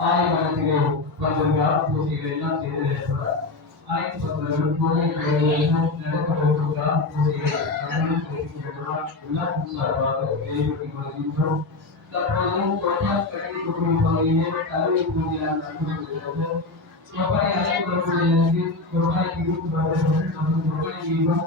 ஆய்வகத்திலே வந்திருக்கிறார். பூஜைகள் எல்லாம் செய்து ஏற்பட அனைத்து பக்தர்களும் கோயில் நடக்க போகிறார். பூஜைகள் எல்லாம் சார்பாக வெளிப்படுத்திக் கொள்கின்றோம். தற்போதும் கல்வி பகுதியிலே கல்வி பூஜையாக நடந்து ஒப்பனை அழைப்பு வருவதற்கு ஒப்பனைக்கு வருவதற்கு நமது ஒப்பனை தீபம்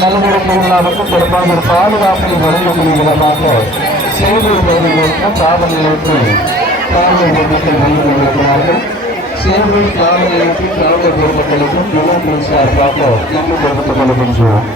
நலமுறை திருவிழாவுக்கும் சிறப்பாக ஒரு பாதுகாப்பை வழங்கக்கூடிய விதமாக சேவூர் பகுதியிலிருக்கும் காவல் நிலையத்தில் காவல் நிலையத்தில் வழங்கியிருக்கிறார்கள். சேவூர் காவல் நிலையத்தில் காவல் பொதுமக்களுக்கும் இளைஞர்கள் சார்பாக நன்றி தெரிவித்துக் கொள்கின்றோம்.